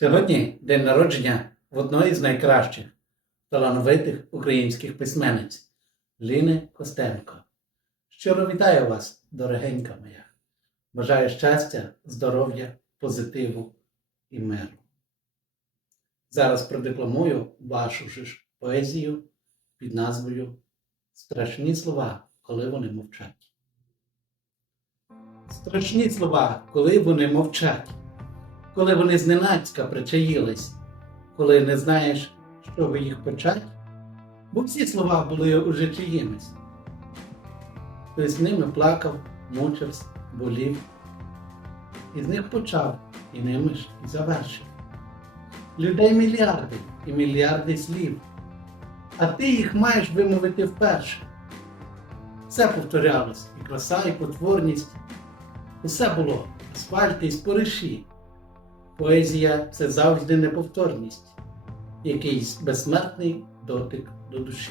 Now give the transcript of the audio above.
Сьогодні день народження в одної з найкращих талановитих українських письменниць Ліни Костенко. Щиро вітаю вас, дорогенька моя. Бажаю щастя, здоров'я, позитиву і миру. Зараз продекламую вашу ж поезію під назвою Страшні слова, коли вони мовчать. Страшні слова, коли вони мовчать коли вони зненацька причаїлись, коли не знаєш, з чого їх почать, бо всі слова були уже чиїмись. Хтось з ними плакав, мучився, болів, і з них почав, і ними ж і завершив. Людей мільярди і мільярди слів, а ти їх маєш вимовити вперше. Все повторялось, і краса, і потворність. Усе було асфальти і спориші. Поезія це завжди неповторність, якийсь безсмертний дотик до душі.